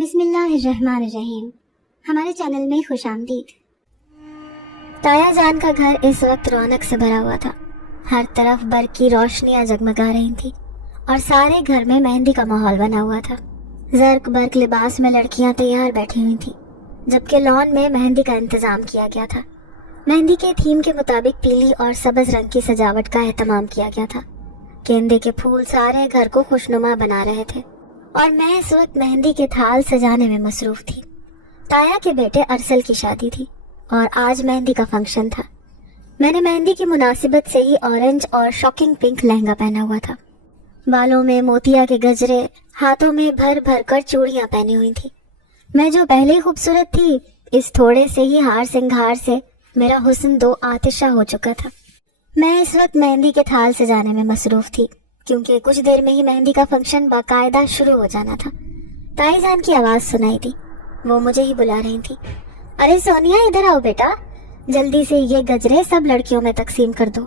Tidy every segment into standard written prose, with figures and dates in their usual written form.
بسم اللہ الرحمن الرحیم۔ ہمارے چینل میں خوش آمدید۔ تایا جان کا گھر اس وقت رونق سے بھرا ہوا تھا۔ ہر طرف برقی روشنیاں جگمگا رہی تھیں اور سارے گھر میں مہندی کا ماحول بنا ہوا تھا۔ زرق برق لباس میں لڑکیاں تیار بیٹھی ہوئی تھیں، جبکہ لان میں مہندی کا انتظام کیا گیا تھا۔ مہندی کے تھیم کے مطابق پیلی اور سبز رنگ کی سجاوٹ کا اہتمام کیا گیا تھا۔ گیندے کے پھول سارے گھر کو خوشنما بنا رہے تھے اور میں اس وقت مہندی کے تھال سجانے میں مصروف تھی۔ تایا کے بیٹے ارسل کی شادی تھی اور آج مہندی کا فنکشن تھا۔ میں نے مہندی کی مناسبت سے ہی اورنج اور شاکنگ پنک لہنگا پہنا ہوا تھا۔ بالوں میں موتیا کے گجرے، ہاتھوں میں بھر بھر کر چوڑیاں پہنی ہوئی تھی۔ میں جو پہلے ہی خوبصورت تھی، اس تھوڑے سے ہی ہار سنگھار سے میرا حسن دو آتشہ ہو چکا تھا۔ میں اس وقت مہندی کے تھال سجانے میں مصروف تھی، کیونکہ کچھ دیر میں ہی مہندی کا فنکشن باقاعدہ شروع ہو جانا تھا۔ تائی جان کی آواز سنائی دی، وہ مجھے ہی بلا رہی تھی۔ ارے سونیا، ادھر آؤ بیٹا، جلدی سے یہ گجرے سب لڑکیوں میں تقسیم کر دو۔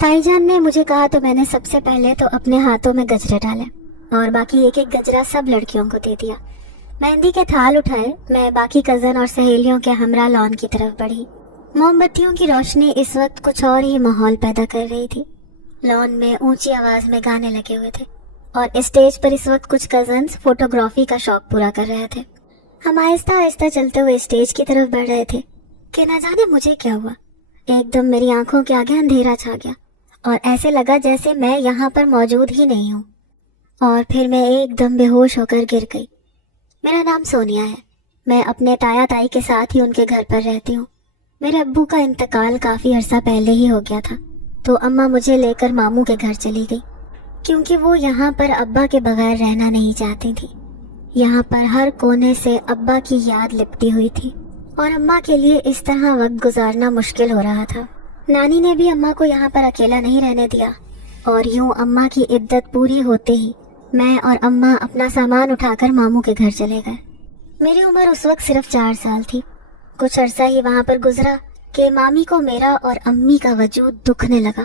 تائی جان نے مجھے کہا تو میں نے سب سے پہلے تو اپنے ہاتھوں میں گجرے ڈالے اور باقی ایک ایک گجرا سب لڑکیوں کو دے دیا۔ مہندی کے تھال اٹھائے، میں باقی کزن اور سہیلیوں کے ہمراہ لان کی طرف بڑھی۔ موم بتیوں کی روشنی اس وقت کچھ اور ہی ماحول پیدا کر رہی تھی۔ لان میں اونچی آواز میں گانے لگے ہوئے تھے اور اسٹیج پر اس وقت کچھ کزنز فوٹوگرافی کا شوق پورا کر رہے تھے۔ ہم آہستہ آہستہ چلتے ہوئے اسٹیج کی طرف بڑھ رہے تھے کہ نہ جانے مجھے کیا ہوا، ایک دم میری آنکھوں کے آگے اندھیرا چھا گیا اور ایسے لگا جیسے میں یہاں پر موجود ہی نہیں ہوں، اور پھر میں ایک دم بے ہوش ہو کر گر گئی۔ میرا نام سونیا ہے، میں اپنے تایا تائی کے ساتھ ہی ان کے گھر پر رہتی ہوں۔ میرے ابو کا انتقال کافی عرصہ پہلے ہی ہو گیا تھا، تو اماں مجھے لے کر ماموں کے گھر چلی گئی، کیونکہ وہ یہاں پر ابا کے بغیر رہنا نہیں چاہتی تھی۔ یہاں پر ہر کونے سے ابا کی یاد لپٹی ہوئی تھی اور اماں کے لیے اس طرح وقت گزارنا مشکل ہو رہا تھا۔ نانی نے بھی اماں کو یہاں پر اکیلا نہیں رہنے دیا، اور یوں اماں کی عدت پوری ہوتے ہی میں اور اماں اپنا سامان اٹھا کر ماموں کے گھر چلے گئے۔ میری عمر اس وقت صرف 4 سال تھی۔ کچھ عرصہ ہی وہاں پر گزرا کہ مامی کو میرا اور امی کا وجود دکھنے لگا۔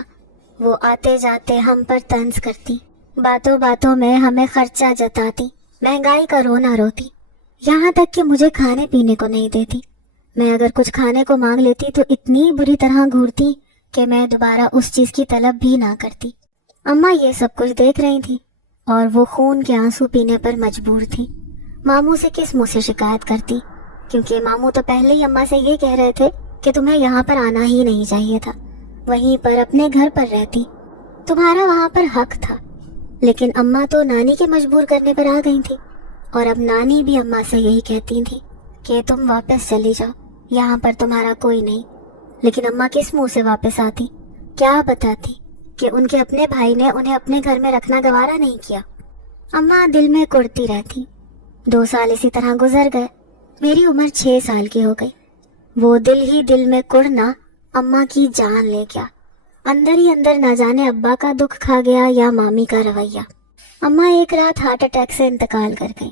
وہ آتے جاتے ہم پر طنز کرتی، باتوں باتوں میں ہمیں خرچہ جتاتی، مہنگائی کا رونا روتی، یہاں تک کہ مجھے کھانے پینے کو نہیں دیتی۔ میں اگر کچھ کھانے کو مانگ لیتی تو اتنی بری طرح گھورتی کہ میں دوبارہ اس چیز کی طلب بھی نہ کرتی۔ اماں یہ سب کچھ دیکھ رہی تھی اور وہ خون کے آنسو پینے پر مجبور تھی۔ ماموں سے کس منہ سے شکایت کرتی، کیونکہ ماموں تو پہلے ہی اماں سے یہ کہہ رہے تھے کہ تمہیں یہاں پر آنا ہی نہیں چاہیے تھا، وہیں پر اپنے گھر پر رہتی، تمہارا وہاں پر حق تھا۔ لیکن اماں تو نانی کے مجبور کرنے پر آ گئی تھی، اور اب نانی بھی اماں سے یہی کہتی تھی کہ تم واپس چلی جاؤ، یہاں پر تمہارا کوئی نہیں۔ لیکن اماں کس منہ سے واپس آتی، کیا بتاتی کہ ان کے اپنے بھائی نے انہیں اپنے گھر میں رکھنا گوارا نہیں کیا۔ اماں دل میں کڑتی رہتی۔ 2 سال اسی طرح گزر گئے، میری عمر 6 سال کی ہو گئی۔ وہ دل ہی دل میں کڑنا اماں کی جان لے گیا۔ اندر ہی اندر نہ جانے ابا کا دکھ کھا گیا یا مامی کا رویہ۔ اماں ایک رات ہارٹ اٹیک سے انتقال کر گئی۔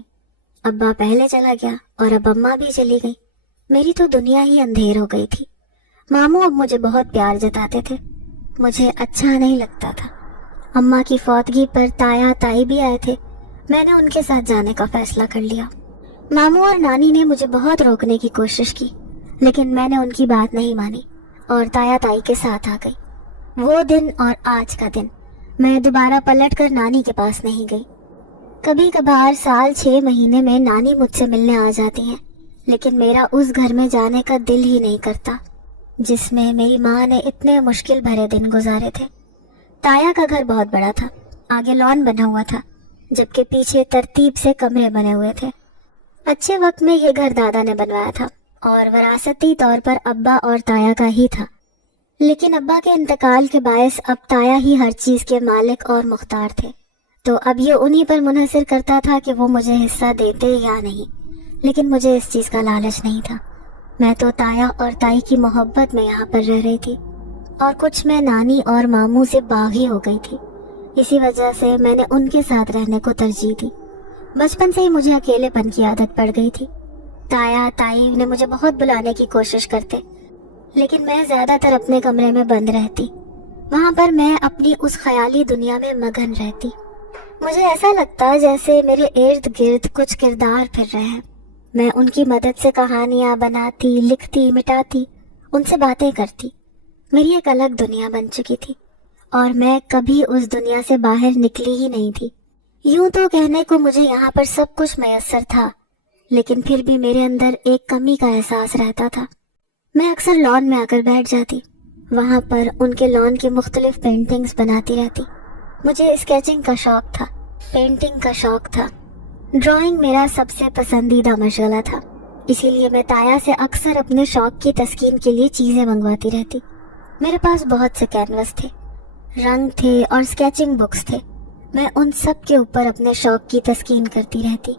ابا پہلے چلا گیا اور اب اماں بھی چلی گئی۔ میری تو دنیا ہی اندھیر ہو گئی تھی۔ ماموں اب مجھے بہت پیار جتاتے تھے، مجھے اچھا نہیں لگتا تھا۔ اماں کی فوتگی پر تایا تائی بھی آئے تھے، میں نے ان کے ساتھ جانے کا فیصلہ کر لیا۔ ماموں اور نانی نے مجھے بہت روکنے کی کوشش کی، لیکن میں نے ان کی بات نہیں مانی اور تایا تائی کے ساتھ آ گئی۔ وہ دن اور آج کا دن میں دوبارہ پلٹ کر نانی کے پاس نہیں گئی۔ کبھی کبھار سال 6 مہینے میں نانی مجھ سے ملنے آ جاتی ہیں، لیکن میرا اس گھر میں جانے کا دل ہی نہیں کرتا جس میں میری ماں نے اتنے مشکل بھرے دن گزارے تھے۔ تایا کا گھر بہت بڑا تھا، آگے لان بنا ہوا تھا، جبکہ پیچھے ترتیب سے کمرے بنے ہوئے تھے۔ اچھے وقت میں یہ گھر دادا نے بنوایا تھا اور وراثتی طور پر ابا اور تایا کا ہی تھا، لیکن ابا کے انتقال کے باعث اب تایا ہی ہر چیز کے مالک اور مختار تھے، تو اب یہ انہی پر منحصر کرتا تھا کہ وہ مجھے حصہ دیتے یا نہیں۔ لیکن مجھے اس چیز کا لالچ نہیں تھا، میں تو تایا اور تائی کی محبت میں یہاں پر رہ رہی تھی، اور کچھ میں نانی اور ماموں سے باغی ہو گئی تھی۔ اسی وجہ سے میں نے ان کے ساتھ رہنے کو ترجیح دی۔ بچپن سے ہی مجھے اکیلے پن کی عادت پڑ گئی تھی۔ تایا تائی نے مجھے بہت بلانے کی کوشش کرتے، لیکن میں زیادہ تر اپنے کمرے میں بند رہتی۔ وہاں پر میں اپنی اس خیالی دنیا میں مگن رہتی۔ مجھے ایسا لگتا جیسے میرے ارد گرد کچھ کردار پھر رہے ہیں. میں ان کی مدد سے کہانیاں بناتی، لکھتی، مٹاتی، ان سے باتیں کرتی. میری ایک الگ دنیا بن چکی تھی اور میں کبھی اس دنیا سے باہر نکلی ہی نہیں تھی. یوں تو کہنے کو مجھے یہاں پر سب کچھ میسر تھا، لیکن پھر بھی میرے اندر ایک کمی کا احساس رہتا تھا. میں اکثر لان میں آ کر بیٹھ جاتی، وہاں پر ان کے لان کی مختلف پینٹنگز بناتی رہتی. مجھے اسکیچنگ کا شوق تھا، پینٹنگ کا شوق تھا. ڈرائنگ میرا سب سے پسندیدہ مشغلہ تھا، اسی لیے میں تایا سے اکثر اپنے شوق کی تسکین کے لیے چیزیں منگواتی رہتی. میرے پاس بہت سے کینوس تھے، رنگ تھے اور اسکیچنگ بکس تھے. میں ان سب کے اوپر اپنے شوق کی تسکین کرتی رہتی.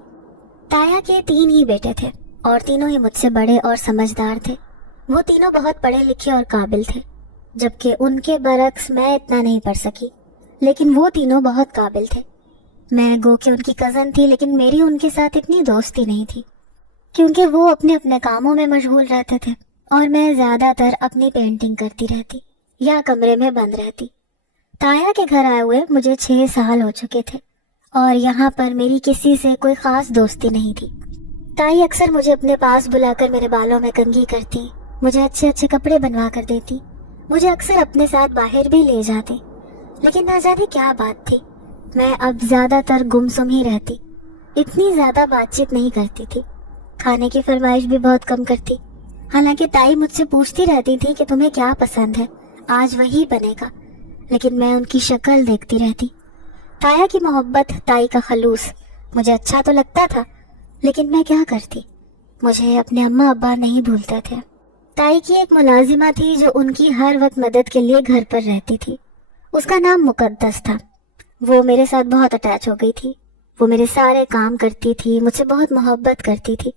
تایا کے 3 ہی بیٹے تھے اور تینوں ہی مجھ سے بڑے اور سمجھدار تھے. وہ تینوں بہت پڑھے لکھے اور قابل تھے، جبکہ ان کے برعکس میں اتنا نہیں پڑھ سکی، لیکن وہ تینوں بہت قابل تھے. میں گو کہ ان کی کزن تھی، لیکن میری ان کے ساتھ اتنی دوستی نہیں تھی کیونکہ وہ اپنے اپنے کاموں میں مشغول رہتے تھے اور میں زیادہ تر اپنی پینٹنگ کرتی رہتی یا کمرے میں بند رہتی. تایا کے گھر آئے ہوئے مجھے 6 سال ہو چکے تھے اور یہاں پر میری کسی سے کوئی خاص دوستی نہیں تھی. تائی اکثر مجھے اپنے پاس بلا کر میرے بالوں میں کنگھی کرتی، مجھے اچھے اچھے کپڑے بنوا کر دیتی، مجھے اکثر اپنے ساتھ باہر بھی لے جاتی. لیکن نہ جانے کیا بات تھی، میں اب زیادہ تر گمسم ہی رہتی، اتنی زیادہ بات چیت نہیں کرتی تھی. کھانے کی فرمائش بھی بہت کم کرتی. حالانکہ تائی مجھ سے پوچھتی رہتی تھی کہ تمہیں کیا پسند ہے، آج وہی بنے گا، لیکن میں ان کی شکل دیکھتی رہتی. تایا کی محبت، تائی کا خلوص مجھے اچھا تو لگتا تھا، لیکن میں کیا کرتی، مجھے اپنے اماں ابا نہیں بھولتے تھے. تائی کی ایک ملازمہ تھی جو ان کی ہر وقت مدد کے لیے گھر پر رہتی تھی. اس کا نام مقدس تھا. وہ میرے ساتھ بہت اٹیچ ہو گئی تھی. وہ میرے سارے کام کرتی تھی، مجھ سے بہت محبت کرتی تھی.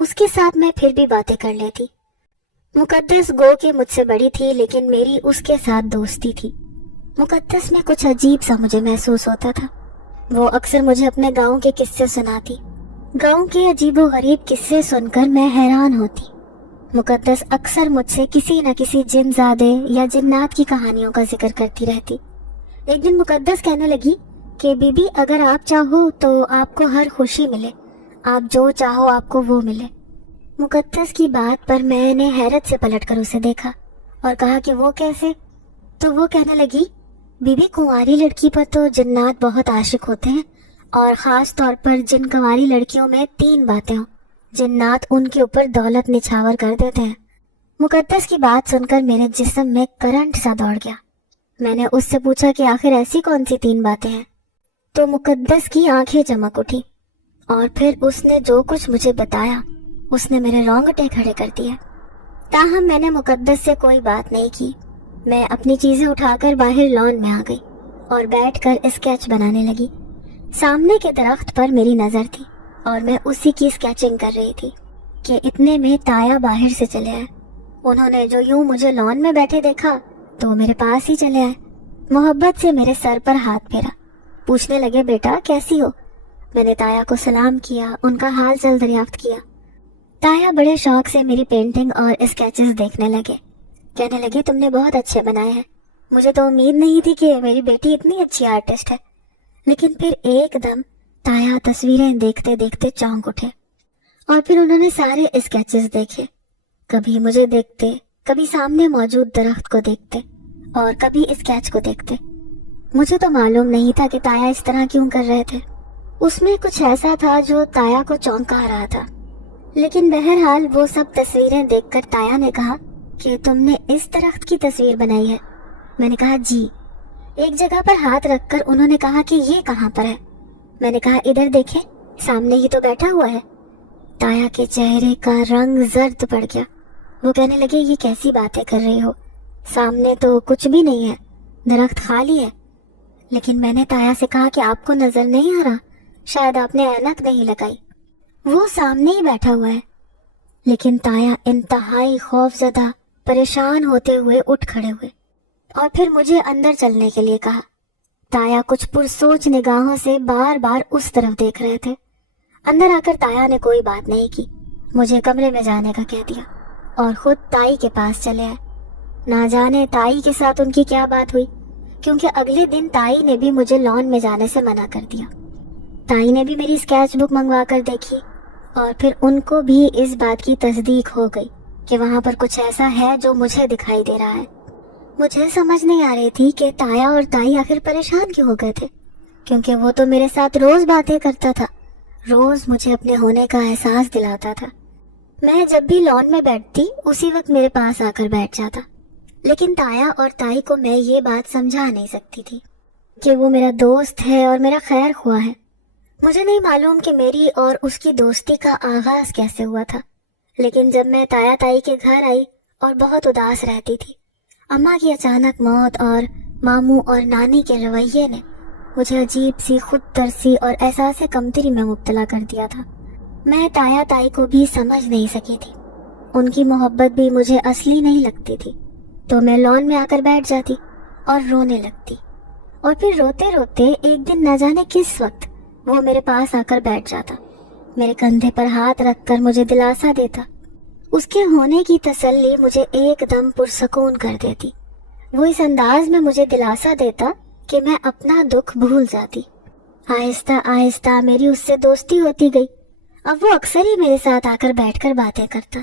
اس کے ساتھ میں پھر بھی باتیں کر لیتی. مقدس گو کہ مجھ سے بڑی تھی، لیکن میری اس کے ساتھ دوستی تھی. مقدس میں کچھ عجیب سا مجھے محسوس ہوتا تھا. وہ اکثر مجھے اپنے گاؤں کے قصے سناتی. گاؤں کے عجیب و غریب قصے سن کر میں حیران ہوتی. مقدس اکثر مجھ سے کسی نہ کسی جن زادے یا جنات کی کہانیوں کا ذکر کرتی رہتی. ایک دن مقدس کہنے لگی کہ بی بی اگر آپ چاہو تو آپ کو ہر خوشی ملے، آپ جو چاہو آپ کو وہ ملے. مقدس کی بات پر میں نے حیرت سے پلٹ کر اسے دیکھا اور کہا کہ وہ کیسے؟ تو وہ کہنے لگی بی بی کنواری لڑکی پر تو جنات بہت عاشق ہوتے ہیں، اور خاص طور پر جن کنواری لڑکیوں میں 3 باتیں ہوں، جنات ان کے اوپر دولت نچھاور کر دیتے ہیں. مقدس کی بات سن کر میرے جسم میں کرنٹ سا دوڑ گیا. میں نے اس سے پوچھا کہ آخر ایسی کون سی 3 باتیں ہیں؟ تو مقدس کی آنکھیں چمک اٹھی اور پھر اس نے جو کچھ مجھے بتایا اس نے میرے رونگٹے کھڑے کر دیے. تاہم میں نے مقدس سے کوئی بات نہیں کی. میں اپنی چیزیں اٹھا کر باہر لان میں آ گئی اور بیٹھ کر اسکیچ بنانے لگی. سامنے کے درخت پر میری نظر تھی اور میں اسی کی اسکیچنگ کر رہی تھی کہ اتنے میں تایا باہر سے چلے آئے. انہوں نے جو یوں مجھے لان میں بیٹھے دیکھا تو میرے پاس ہی چلے آئے. محبت سے میرے سر پر ہاتھ پھیرا، پوچھنے لگے بیٹا کیسی ہو؟ میں نے تایا کو سلام کیا، ان کا حال چال دریافت کیا. تایا بڑے شوق سے میری پینٹنگ اور اسکیچز دیکھنے لگے. کہنے لگے تم نے بہت اچھے بنائے ہیں. مجھے تو امید نہیں تھی کہ میری بیٹی اتنی اچھی آرٹسٹ ہے. لیکن پھر ایک دم تایا تصویریں دیکھتے دیکھتے چونک اٹھے اور پھر انہوں نے سارے اسکیچز دیکھے. کبھی مجھے دیکھتے، کبھی سامنے موجود درخت کو دیکھتے اور کبھی اسکیچ کو دیکھتے. مجھے تو معلوم نہیں تھا کہ تایا اس طرح کیوں کر رہے تھے. اس میں کچھ ایسا تھا جو تایا کو چونکا رہا تھا. لیکن بہرحال وہ سب تصویریں دیکھ کر تایا نے کہا کہ تم نے اس درخت کی تصویر بنائی ہے؟ میں نے کہا جی. ایک جگہ پر ہاتھ رکھ کر انہوں نے کہا کہ یہ کہاں پر ہے؟ میں نے کہا ادھر دیکھیں، سامنے ہی تو بیٹھا ہوا ہے. تایا کے چہرے کا رنگ زرد پڑ گیا. وہ کہنے لگے یہ کیسی باتیں کر رہی ہو، سامنے تو کچھ بھی نہیں ہے، درخت خالی ہے. لیکن میں نے تایا سے کہا کہ آپ کو نظر نہیں آ رہا، شاید آپ نے اینک نہیں لگائی، وہ سامنے ہی بیٹھا ہوا ہے. لیکن تایا انتہائی خوف زدہ پریشان ہوتے ہوئے اٹھ کھڑے ہوئے اور پھر مجھے اندر چلنے کے لیے کہا. تایا کچھ پرسوچ نگاہوں سے بار بار اس طرف دیکھ رہے تھے. اندر آ کر تایا نے کوئی بات نہیں کی، مجھے کمرے میں جانے کا کہہ دیا اور خود تائی کے پاس چلے آئے. نہ جانے تائی کے ساتھ ان کی کیا بات ہوئی کیونکہ اگلے دن تائی نے بھی مجھے لان میں جانے سے منع کر دیا۔ تائی نے بھی میری اسکیچ بک منگوا کر دیکھی اور پھر ان کو بھی اس بات کی تصدیق ہو گئی کہ وہاں پر کچھ ایسا ہے جو مجھے دکھائی دے رہا ہے۔ مجھے سمجھ نہیں آ رہی تھی کہ تایا اور تائی آخر پریشان کیوں ہو گئے تھے، کیونکہ وہ تو میرے ساتھ روز باتیں کرتا تھا، روز مجھے اپنے ہونے کا احساس دلاتا تھا۔ میں جب بھی لان میں بیٹھتی اسی وقت میرے پاس آ کر بیٹھ جاتا، لیکن تایا اور تائی کو میں یہ بات سمجھا نہیں سکتی تھی کہ وہ میرا دوست ہے اور میرا خیر خواہ ہے۔ مجھے نہیں معلوم کہ میری اور اس کی دوستی کا آغاز کیسے ہوا تھا، لیکن جب میں تایا تائی کے گھر آئی اور بہت اداس رہتی تھی، اماں کی اچانک موت اور ماموں اور نانی کے رویے نے مجھے عجیب سی خود ترسی اور احساس کمتری میں مبتلا کر دیا تھا۔ میں تایا تائی کو بھی سمجھ نہیں سکی تھی، ان کی محبت بھی مجھے اصلی نہیں لگتی تھی، تو میں لان میں آ کر بیٹھ جاتی اور رونے لگتی، اور پھر روتے روتے ایک دن نہ جانے کس وقت وہ میرے پاس آ کر بیٹھ جاتا، میرے کندھے پر ہاتھ رکھ کر مجھے دلاسا دیتا۔ اس کے ہونے کی تسلی مجھے ایک دم پرسکون کر دیتی۔ وہ اس انداز میں مجھے دلاسا دیتا کہ میں اپنا دکھ بھول جاتی۔ آہستہ آہستہ میری اس سے دوستی ہوتی گئی۔ اب وہ اکثر ہی میرے ساتھ آ کر بیٹھ کر باتیں کرتا۔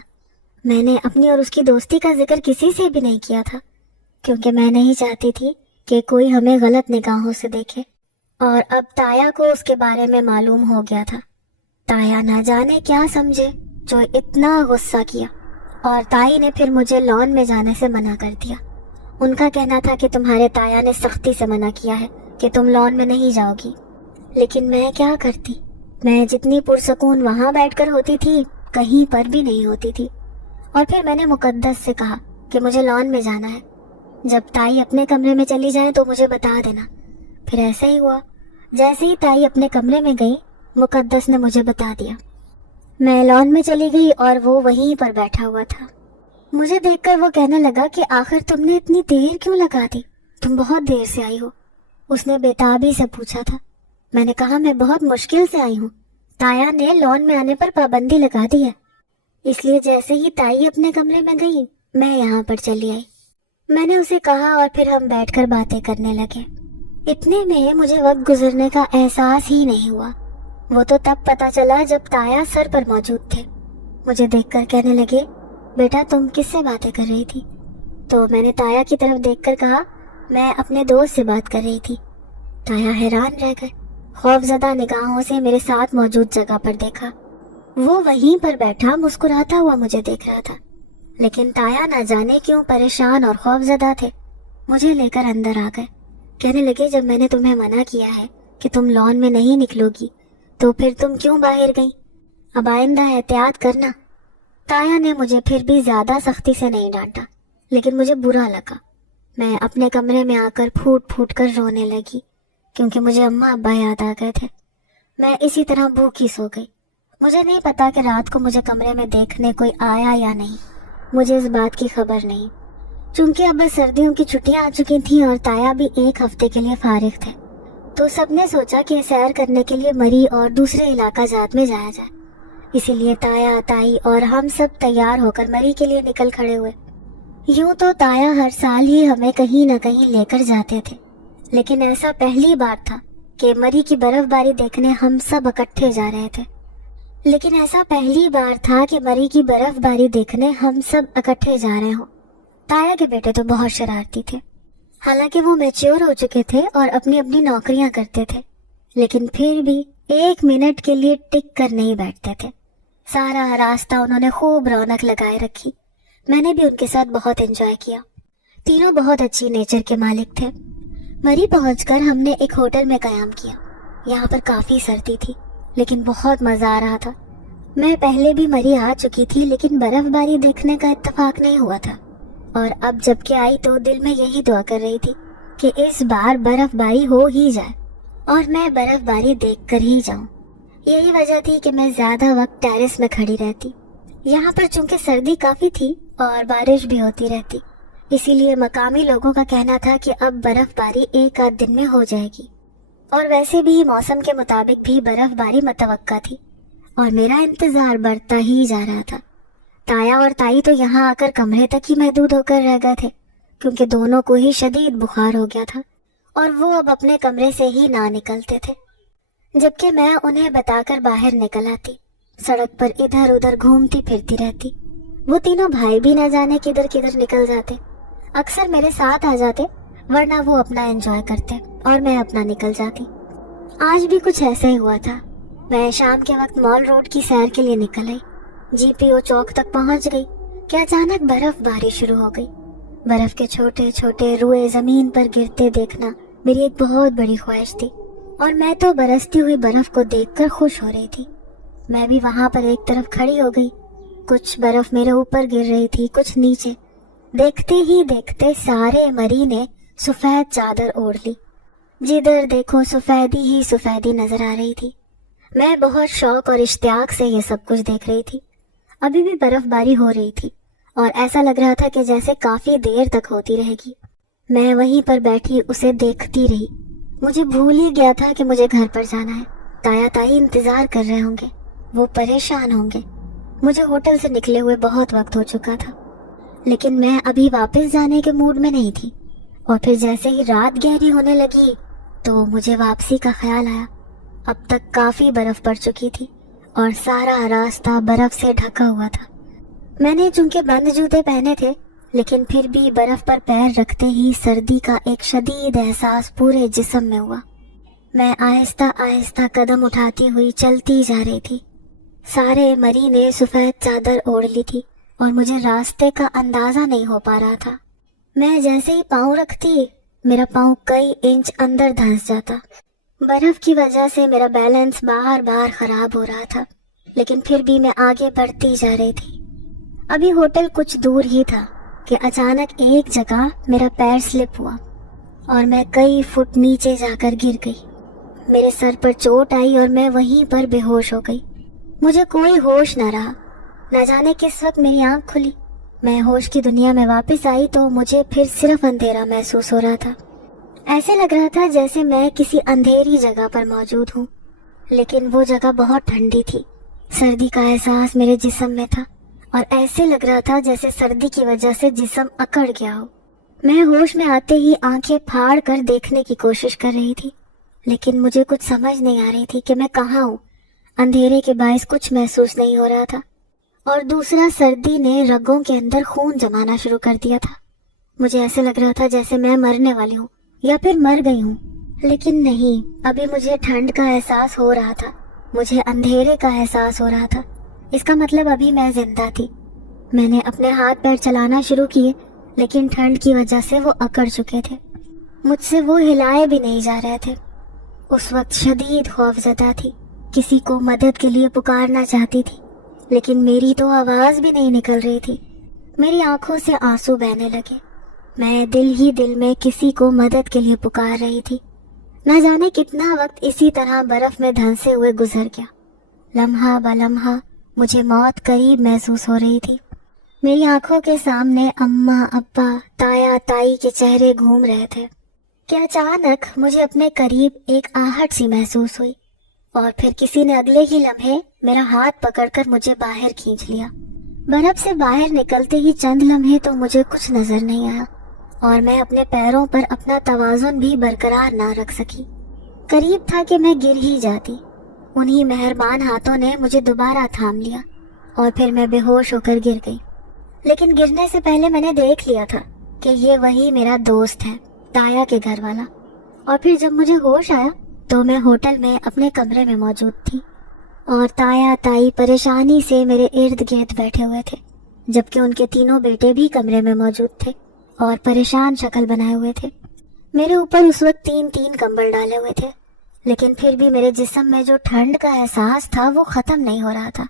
میں نے اپنی اور اس کی دوستی کا ذکر کسی سے بھی نہیں کیا تھا، کیونکہ میں نہیں چاہتی تھی کہ کوئی ہمیں غلط نگاہوں سے دیکھے، اور اب تایا کو اس کے بارے میں معلوم ہو گیا تھا۔ تایا نہ جانے کیا سمجھے جو اتنا غصہ کیا، اور تائی نے پھر مجھے لان میں جانے سے منع کر دیا۔ ان کا کہنا تھا کہ تمہارے تایا نے سختی سے منع کیا ہے کہ تم لان میں نہیں جاؤ گی، لیکن میں کیا کرتی؟ میں جتنی پرسکون وہاں بیٹھ کر ہوتی تھی کہیں پر بھی نہیں ہوتی تھی۔ اور پھر میں نے مقدس سے کہا کہ مجھے لان میں جانا ہے، جب تائی اپنے کمرے میں چلی جائیں تو مجھے بتا دینا۔ پھر ایسا ہی ہوا، جیسے ہی تائی اپنے کمرے میں گئی مقدس نے مجھے بتا دیا۔ میں لان میں چلی گئی اور وہ وہیں پر بیٹھا ہوا تھا۔ مجھے دیکھ کر وہ کہنے لگا کہ آخر تم نے اتنی دیر کیوں لگا دی؟ تم بہت دیر سے آئی ہو۔ اس نے بےتابی سے پوچھا تھا۔ میں نے کہا میں بہت مشکل سے آئی ہوں، تایا نے لان میں آنے پر پابندی لگا دی ہے، اس لیے جیسے ہی تائی اپنے کمرے میں گئی میں یہاں پر چلی آئی۔ میں نے اسے کہا اور پھر ہم بیٹھ کر باتیں کرنے لگے۔ اتنے میں مجھے وقت گزرنے کا احساس ہی نہیں ہوا۔ وہ تو تب پتا چلا جب تایا سر پر موجود تھے۔ مجھے دیکھ کر کہنے لگے، بیٹا تم کس سے باتیں کر رہی تھی؟ تو میں نے تایا کی طرف دیکھ کر کہا، میں اپنے دوست سے بات کر رہی تھی۔ تایا حیران رہ گئے، خوف زدہ نگاہوں سے میرے ساتھ موجود جگہ پر دیکھا۔ وہ وہیں پر بیٹھا مسکراتا ہوا مجھے دیکھ رہا تھا، لیکن تایا نہ جانے کیوں پریشان اور خوف زدہ تھے۔ مجھے لے کر اندر آ گئے، کہنے لگے جب میں نے تمہیں منع کیا ہے کہ تم لان میں نہیں نکلو گی تو پھر تم کیوں باہر گئی؟ اب آئندہ احتیاط کرنا۔ تایا نے مجھے پھر بھی زیادہ سختی سے نہیں ڈانٹا، لیکن مجھے برا لگا۔ میں اپنے کمرے میں آ کر پھوٹ پھوٹ کر رونے لگی، کیونکہ مجھے اماں ابا یاد آ گئے تھے۔ میں اسی طرح بھوکی سو گئی۔ مجھے نہیں پتا کہ رات کو مجھے کمرے میں دیکھنے کوئی آیا یا نہیں، مجھے اس بات کی خبر نہیں۔ چونکہ اب سردیوں کی چھٹیاں آ چکی تھیں اور تایا بھی ایک ہفتے کے لیے فارغ تھے، تو سب نے سوچا کہ سیر کرنے کے لیے مری اور دوسرے علاقہ جات میں جایا جائے۔ اسی لیے تایا، تائی اور ہم سب تیار ہو کر مری کے لیے نکل کھڑے ہوئے۔ یوں تو تایا ہر سال ہی ہمیں کہیں نہ کہیں لے کر جاتے تھے، لیکن ایسا پہلی بار تھا کہ مری کی برف باری دیکھنے ہم سب اکٹھے جا رہے تھے۔ تایا کے بیٹے تو بہت شرارتی تھے، حالانکہ وہ میچیور ہو چکے تھے اور اپنی اپنی نوکریاں کرتے تھے، لیکن پھر بھی ایک منٹ کے لیے ٹک کر نہیں بیٹھتے تھے۔ سارا راستہ انہوں نے خوب رونق لگائے رکھی۔ میں نے بھی ان کے ساتھ بہت انجوائے کیا۔ تینوں بہت اچھی نیچر کے مالک تھے۔ مری پہنچ کر ہم نے ایک ہوٹل میں قیام کیا۔ یہاں پر کافی سردی تھی، لیکن بہت مزہ آ رہا تھا۔ میں پہلے بھی مری آ چکی تھی، لیکن برف باری دیکھنے کا اتفاق نہیں ہوا تھا، اور اب جب کہ آئی تو دل میں یہی دعا کر رہی تھی کہ اس بار برف باری ہو ہی جائے اور میں برف باری دیکھ کر ہی جاؤں۔ یہی وجہ تھی کہ میں زیادہ وقت ٹیرس میں کھڑی رہتی۔ یہاں پر چونکہ سردی کافی تھی اور بارش بھی ہوتی رہتی، اسی لیے مقامی لوگوں کا کہنا تھا کہ اب برف باری ایک آدھ دن میں ہو جائے گی، اور ویسے بھی موسم کے مطابق بھی برف باری متوقع تھی، اور میرا انتظار بڑھتا ہی جا رہا تھا۔ تایا اور تائی تو یہاں آ کر کمرے تک ہی محدود ہو کر رہ گئے تھے، کیونکہ دونوں کو ہی شدید بخار ہو گیا تھا۔ اور وہ اب اپنے کمرے سے ہی نہ نکلتے تھے، جبکہ میں انہیں بتا کر باہر نکل آتی، سڑک پر ادھر ادھر گھومتی پھرتی رہتی۔ وہ تینوں بھائی بھی نہ جانے کدھر کدھر نکل جاتے، اکثر میرے ساتھ آ جاتے، ورنہ وہ اپنا انجوائے کرتے اور میں اپنا نکل جاتی۔ آج بھی کچھ ایسا ہی ہوا تھا۔ میں شام کے وقت مال روڈ کی سیر کے لیے نکل آئی، جی پی او چوک تک پہنچ گئی کہ اچانک برف باری شروع ہو گئی۔ برف کے چھوٹے چھوٹے روئے زمین پر گرتے دیکھنا میری ایک بہت بڑی خواہش تھی، اور میں تو برستی ہوئی برف کو دیکھ کر خوش ہو رہی تھی۔ میں بھی وہاں پر ایک طرف کھڑی ہو گئی، کچھ برف میرے اوپر گر رہی تھی، کچھ نیچے۔ دیکھتے ہی دیکھتے سارے مری نے سفید چادر اوڑھ لی، جدھر دیکھو سفیدی ہی سفیدی نظر آ رہی تھی۔ میں بہت شوق اور اشتیاق سے یہ سب کچھ دیکھ رہی تھی۔ ابھی بھی برف باری ہو رہی تھی اور ایسا لگ رہا تھا کہ جیسے کافی دیر تک ہوتی رہے گی۔ میں وہیں پر بیٹھی اسے دیکھتی رہی۔ مجھے بھول ہی گیا تھا کہ مجھے گھر پر جانا ہے۔ تایا تائی انتظار کر رہے ہوں گے، وہ پریشان ہوں گے۔ مجھے ہوٹل سے نکلے ہوئے بہت وقت ہو چکا تھا، لیکن میں ابھی واپس جانے کے موڈ میں نہیں تھی۔ اور پھر جیسے ہی رات گہری ہونے لگی تو مجھے واپسی کا خیال آیا۔ اب تک کافی برف پڑ چکی تھی اور سارا راستہ برف سے ڈھکا ہوا تھا۔ میں نے چونکہ بند جوتے پہنے تھے، لیکن پھر بھی برف پر پیر رکھتے ہی سردی کا ایک شدید احساس پورے جسم میں ہوا۔ میں آہستہ آہستہ قدم اٹھاتی ہوئی چلتی جا رہی تھی۔ سارے مری نے سفید چادر اوڑھ لی تھی اور مجھے راستے کا اندازہ نہیں ہو پا رہا تھا۔ میں جیسے ہی پاؤں رکھتی، میرا پاؤں کئی انچ اندر دھنس جاتا۔ برف کی وجہ سے میرا بیلنس بار بار خراب ہو رہا تھا، لیکن پھر بھی میں آگے بڑھتی جا رہی تھی۔ ابھی ہوٹل کچھ دور ہی تھا کہ اچانک ایک جگہ میرا پیر سلپ ہوا اور میں کئی فٹ نیچے جا کر گر گئی۔ میرے سر پر چوٹ آئی اور میں وہیں پر بے ہوش ہو گئی۔ مجھے کوئی ہوش نہ رہا، نہ جانے کس وقت میری آنکھ کھلی۔ میں ہوش کی دنیا میں واپس آئی تو مجھے پھر صرف اندھیرا محسوس ہو رہا تھا۔ ایسے لگ رہا تھا جیسے میں کسی اندھیری جگہ پر موجود ہوں، لیکن وہ جگہ بہت ٹھنڈی تھی۔ سردی کا احساس میرے جسم میں تھا اور ایسے لگ رہا تھا جیسے سردی کی وجہ سے جسم اکڑ گیا ہو۔ میں ہوش میں آتے ہی آنکھیں پھاڑ کر دیکھنے کی کوشش کر رہی تھی، لیکن مجھے کچھ سمجھ نہیں آ رہی تھی کہ میں کہاں ہوں۔ اندھیرے کے باعث کچھ محسوس نہیں ہو رہا تھا، اور دوسرا سردی نے رگوں کے اندر خون جمانا شروع کر دیا تھا۔ مجھے ایسے لگ رہا تھا جیسے میں مرنے والی ہوں یا پھر مر گئی ہوں، لیکن نہیں، ابھی مجھے ٹھنڈ کا احساس ہو رہا تھا، مجھے اندھیرے کا احساس ہو رہا تھا۔ اس کا مطلب ابھی میں زندہ تھی۔ میں نے اپنے ہاتھ پیر چلانا شروع کیے، لیکن ٹھنڈ کی وجہ سے وہ اکڑ چکے تھے، مجھ سے وہ ہلائے بھی نہیں جا رہے تھے۔ اس وقت شدید خوف زدہ تھی، کسی کو مدد کے لیے پکارنا چاہتی تھی، لیکن میری تو آواز بھی نہیں نکل رہی تھی۔ میری آنکھوں سے آنسو بہنے لگے۔ میں دل ہی دل میں کسی کو مدد کے لیے پکار رہی تھی۔ نہ جانے کتنا وقت اسی طرح برف میں دھنسے ہوئے گزر گیا۔ لمحہ بہ لمحہ مجھے موت قریب محسوس ہو رہی تھی۔ میری آنکھوں کے سامنے اماں، ابا، تایا، تائی کے چہرے گھوم رہے تھے کہ اچانک مجھے اپنے قریب ایک آہٹ سی محسوس ہوئی، اور پھر کسی نے اگلے ہی لمحے میرا ہاتھ پکڑ کر مجھے باہر کھینچ لیا۔ برف سے باہر نکلتے ہی چند لمحے تو مجھے کچھ نظر نہیں آیا، اور میں اپنے پیروں پر اپنا توازن بھی برقرار نہ رکھ سکی۔ قریب تھا کہ میں گر ہی جاتی۔ انہی مہربان ہاتھوں نے مجھے دوبارہ تھام لیا اور پھر میں بے ہوش ہو کر گر گئی۔ لیکن گرنے سے پہلے میں نے دیکھ لیا تھا کہ یہ وہی میرا دوست ہے، تایا کے گھر والا۔ اور پھر جب مجھے ہوش آیا تو میں ہوٹل میں اپنے کمرے میں موجود تھی، اور تایا تائی پریشانی سے میرے ارد گرد بیٹھے ہوئے تھے، جبکہ ان کے تینوں بیٹے بھی کمرے میں موجود تھے اور پریشان شکل بنائے ہوئے تھے۔ میرے اوپر اس وقت 3 کمبل ڈالے ہوئے تھے، لیکن پھر بھی میرے جسم میں جو ٹھنڈ کا احساس تھا وہ ختم نہیں ہو رہا تھا۔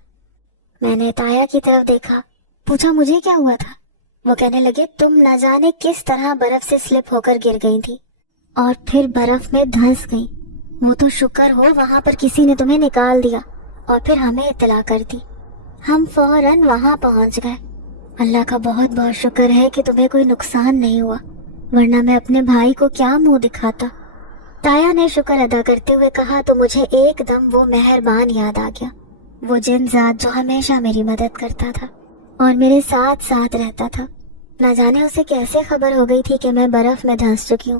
میں نے تایا کی طرف دیکھا، پوچھا مجھے کیا ہوا تھا۔ وہ کہنے لگے تم نہ جانے کس طرح برف سے سلپ ہو کر گر گئی تھی اور پھر برف میں دھنس گئی۔ وہ تو شکر ہو وہاں پر کسی نے تمہیں نکال دیا اور پھر ہمیں اطلاع کر دی۔ ہم فوراً وہاں پہنچ گئے۔ اللہ کا بہت بہت شکر ہے کہ تمہیں کوئی نقصان نہیں ہوا، ورنہ میں اپنے بھائی کو کیا منہ دکھاتا۔ تایا نے شکر ادا کرتے ہوئے کہا تو مجھے ایک دم وہ مہربان یاد آ گیا، وہ جن ذات جو ہمیشہ میری مدد کرتا تھا اور میرے ساتھ ساتھ رہتا تھا۔ نہ جانے اسے کیسے خبر ہو گئی تھی کہ میں برف میں دھنس چکی ہوں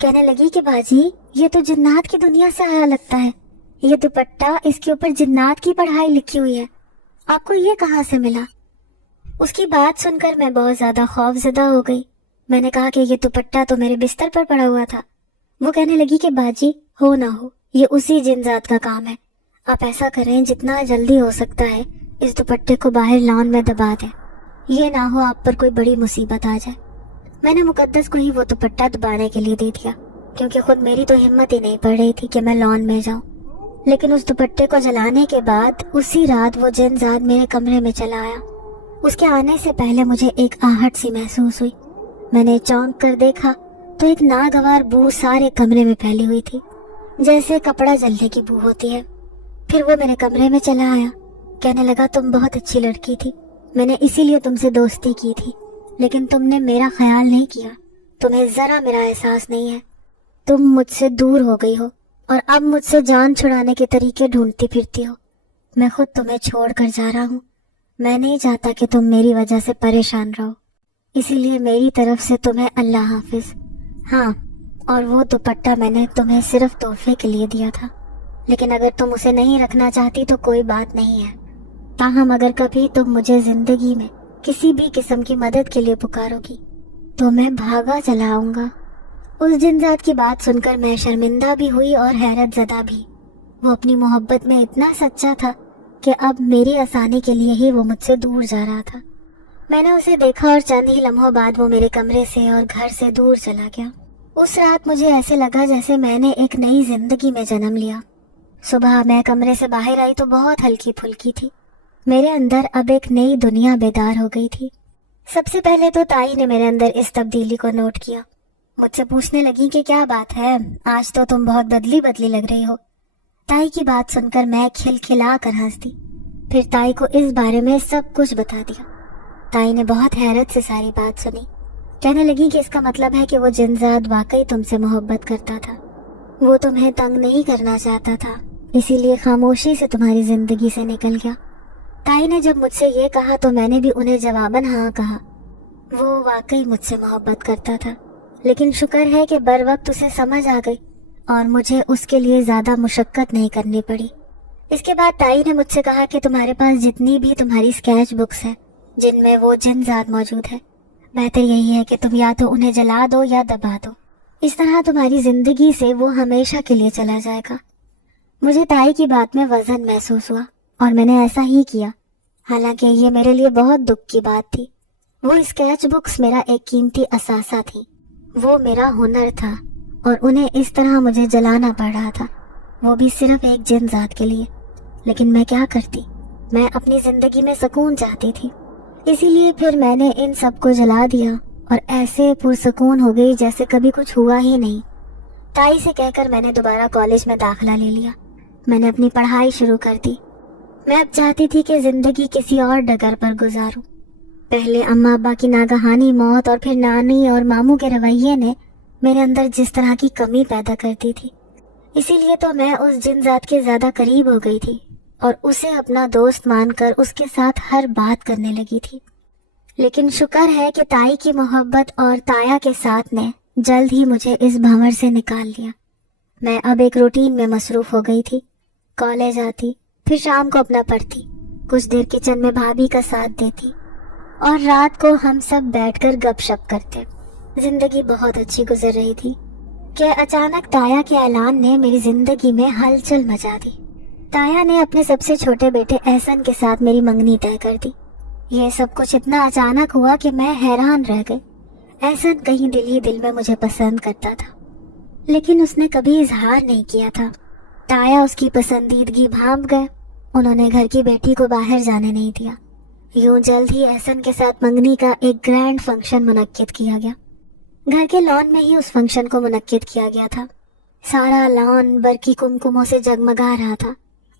کہنے لگی کہ باجی یہ تو جنات کی دنیا سے آیا لگتا ہے، یہ دوپٹہ اس کے اوپر جنات کی پڑھائی لکھی ہوئی ہے، آپ کو یہ کہاں سے ملا؟ اس کی بات سن کر میں بہت زیادہ خوف زدہ ہو گئی۔ میں نے کہا کہ یہ دوپٹہ تو میرے بستر پر پڑا ہوا تھا۔ وہ کہنے لگی کہ باجی ہو نہ ہو یہ اسی جن ذات کا کام ہے، آپ ایسا کریں جتنا جلدی ہو سکتا ہے اس دوپٹے کو باہر لان میں دبا دیں، یہ نہ ہو آپ پر کوئی بڑی مصیبت آ جائے۔ میں نے مقدس کو ہی وہ دوپٹہ دبانے کے لیے دے دیا، کیونکہ خود میری تو ہمت ہی نہیں پڑ رہی تھی کہ میں لان میں جاؤں۔ لیکن اس دوپٹے کو جلانے کے بعد اسی رات وہ جن ذات میرے کمرے میں چلا آیا۔ اس کے آنے سے پہلے مجھے ایک آہٹ سی محسوس ہوئی۔ میں نے چونک کر دیکھا تو ایک ناگوار بو سارے کمرے میں پھیلی ہوئی تھی، جیسے کپڑا جلنے کی بو ہوتی ہے۔ پھر وہ میرے کمرے میں چلا آیا، کہنے لگا تم بہت اچھی لڑکی تھی، میں نے اسی لیے تم سے دوستی کی تھی، لیکن تم نے میرا خیال نہیں کیا، تمہیں ذرا میرا احساس نہیں ہے، تم مجھ سے دور ہو گئی ہو اور اب مجھ سے جان چھڑانے کے طریقے ڈھونڈتی پھرتی ہو۔ میں خود تمہیں چھوڑ کر جا رہا ہوں، میں نہیں چاہتا کہ تم میری وجہ سے پریشان رہو، اسی لیے میری طرف سے تمہیں اللہ حافظ۔ ہاں، اور وہ دوپٹہ میں نے تمہیں صرف تحفے کے لیے دیا تھا، لیکن اگر تم اسے نہیں رکھنا چاہتی تو کوئی بات نہیں ہے، تاہم اگر کبھی تم مجھے زندگی میں کسی بھی قسم کی مدد کے لیے پکارو گی تو میں بھاگا چلا آؤں گا۔ اس جن ذات کی بات سن کر میں شرمندہ بھی ہوئی اور حیرت زدہ بھی۔ وہ اپنی محبت میں اتنا سچا تھا کہ اب میری آسانی کے لیے ہی وہ مجھ سے دور جا رہا تھا۔ میں نے اسے دیکھا اور چند ہی لمحوں بعد وہ میرے کمرے سے اور گھر سے دور چلا گیا۔ اس رات مجھے ایسے لگا جیسے میں نے ایک نئی زندگی میں جنم لیا۔ صبح میں کمرے سے باہر آئی تو بہت ہلکی پھلکی تھی، میرے اندر اب ایک نئی دنیا بیدار ہو گئی تھی۔ سب سے پہلے تو تائی نے میرے اندر اس تبدیلی کو نوٹ کیا، مجھ سے پوچھنے لگی کہ کیا بات ہے، آج تو تم بہت بدلی بدلی لگ رہی ہو۔ تائی کی بات سن کر میں کھلکھلا کر ہنس دی، پھر تائی کو اس بارے میں سب کچھ بتا دیا۔ تائی نے بہت حیرت سے ساری بات سنی، کہنے لگی کہ اس کا مطلب ہے کہ وہ جن ذات واقعی تم سے محبت کرتا تھا، وہ تمہیں تنگ نہیں کرنا چاہتا تھا، اسی لیے خاموشی سے تمہاری زندگی سے نکل گیا۔ تائی نے جب مجھ سے یہ کہا تو میں نے بھی انہیں جواباً ہاں کہا، وہ واقعی مجھ سے محبت کرتا تھا، لیکن شکر ہے کہ بر وقت اسے سمجھ آ گئی اور مجھے اس کے لیے زیادہ مشقت نہیں کرنی پڑی۔ اس کے بعد تائی نے مجھ سے کہا کہ تمہارے پاس جتنی بھی تمہاری اسکیچ بکس ہیں جن میں وہ جن ذات موجود ہے، بہتر یہی ہے کہ تم یا تو انہیں جلا دو یا دبا دو، اس طرح تمہاری زندگی سے وہ ہمیشہ کے لیے چلا جائے گا۔ مجھے تائی کی بات میں وزن محسوس ہوا اور میں نے ایسا ہی کیا، حالانکہ یہ میرے لیے بہت دکھ کی بات تھی۔ وہ اسکیچ بکس میرا ایک قیمتی اثاثہ تھی، وہ میرا ہنر تھا اور انہیں اس طرح مجھے جلانا پڑ رہا تھا، وہ بھی صرف ایک جن ذات کے لیے۔ لیکن میں کیا کرتی، میں اپنی زندگی میں سکون چاہتی تھی، اسی لیے پھر میں نے ان سب کو جلا دیا اور ایسے پرسکون ہو گئی جیسے کبھی کچھ ہوا ہی نہیں۔ تائی سے کہہ کر میں نے دوبارہ کالج میں داخلہ لے لیا، میں نے اپنی پڑھائی شروع کر دی۔ میں اب چاہتی تھی کہ زندگی کسی اور ڈگر پر گزاروں۔ پہلے اماں ابا کی ناگہانی موت اور پھر نانی اور ماموں کے رویے نے میرے اندر جس طرح کی کمی پیدا کرتی تھی، اسی لیے تو میں اس جن ذات کے زیادہ قریب ہو گئی تھی اور اسے اپنا دوست مان کر اس کے ساتھ ہر بات کرنے لگی تھی۔ لیکن شکر ہے کہ تائی کی محبت اور تایا کے ساتھ نے جلد ہی مجھے اس بھنور سے نکال لیا۔ میں اب ایک روٹین میں مصروف ہو گئی تھی، کالج آتی، پھر شام کو اپنا پڑھتی، کچھ دیر کچن میں بھابھی کا ساتھ دیتی اور رات کو ہم سب بیٹھ کر گپ شپ کرتے۔ زندگی بہت اچھی گزر رہی تھی کہ اچانک تایا کے اعلان نے میری زندگی میں ہلچل مچا دی۔ تایا نے اپنے سب سے چھوٹے بیٹے احسن کے ساتھ میری منگنی طے کر دی۔ یہ سب کچھ اتنا اچانک ہوا کہ میں حیران رہ گئی۔ احسن کہیں دل ہی دل میں مجھے پسند کرتا تھا، لیکن اس نے کبھی اظہار نہیں کیا تھا۔ تایا اس کی پسندیدگی بھانپ گئے، انہوں نے گھر کی بیٹی کو باہر جانے نہیں دیا۔ یوں جلد ہی احسن کے ساتھ منگنی کا ایک گرینڈ فنکشن منعقد کیا گیا۔ گھر کے لان میں ہی اس فنکشن کو منعقد کیا گیا تھا۔ سارا لان برقی کمکموں سے جگمگا رہا تھا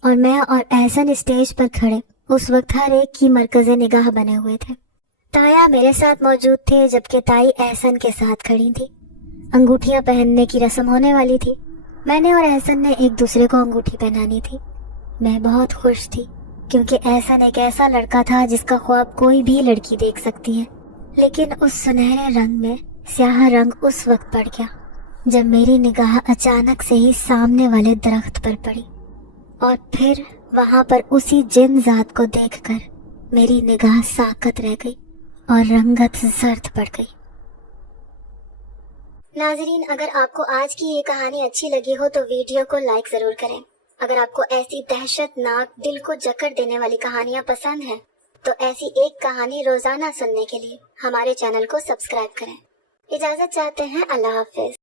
اور میں اور احسن اسٹیج پر کھڑے اس وقت ہر ایک کی مرکز نگاہ بنے ہوئے تھے۔ تایا میرے ساتھ موجود تھے جبکہ تائی احسن کے ساتھ کھڑی تھی۔ انگوٹھیاں پہننے کی رسم ہونے والی تھی، میں نے اور احسن نے ایک دوسرے کو انگوٹھی پہنانی تھی۔ میں بہت خوش تھی کیونکہ احسن ایک ایسا لڑکا تھا جس کا خواب کوئی بھی لڑکی دیکھ سکتی ہے، لیکن اس سنہرے رنگ میں سیاہ رنگ اس وقت پڑ گیا۔ جب میری نگاہ اچانک سے ہی سامنے والے درخت پر پڑی اور پھر وہاں پر اسی جن ذات کو دیکھ کر میری نگاہ ساکت رہ گئی اور رنگت زرد پڑ گئی۔ ناظرین، اگر آپ کو آج کی یہ کہانی اچھی لگی ہو تو ویڈیو کو لائک ضرور کریں۔ اگر آپ کو ایسی دہشت ناک دل کو جکڑ دینے والی کہانیاں پسند ہیں تو ایسی ایک کہانی روزانہ سننے کے لیے ہمارے چینل کو سبسکرائب کریں۔ اجازت چاہتے ہیں، اللہ حافظ۔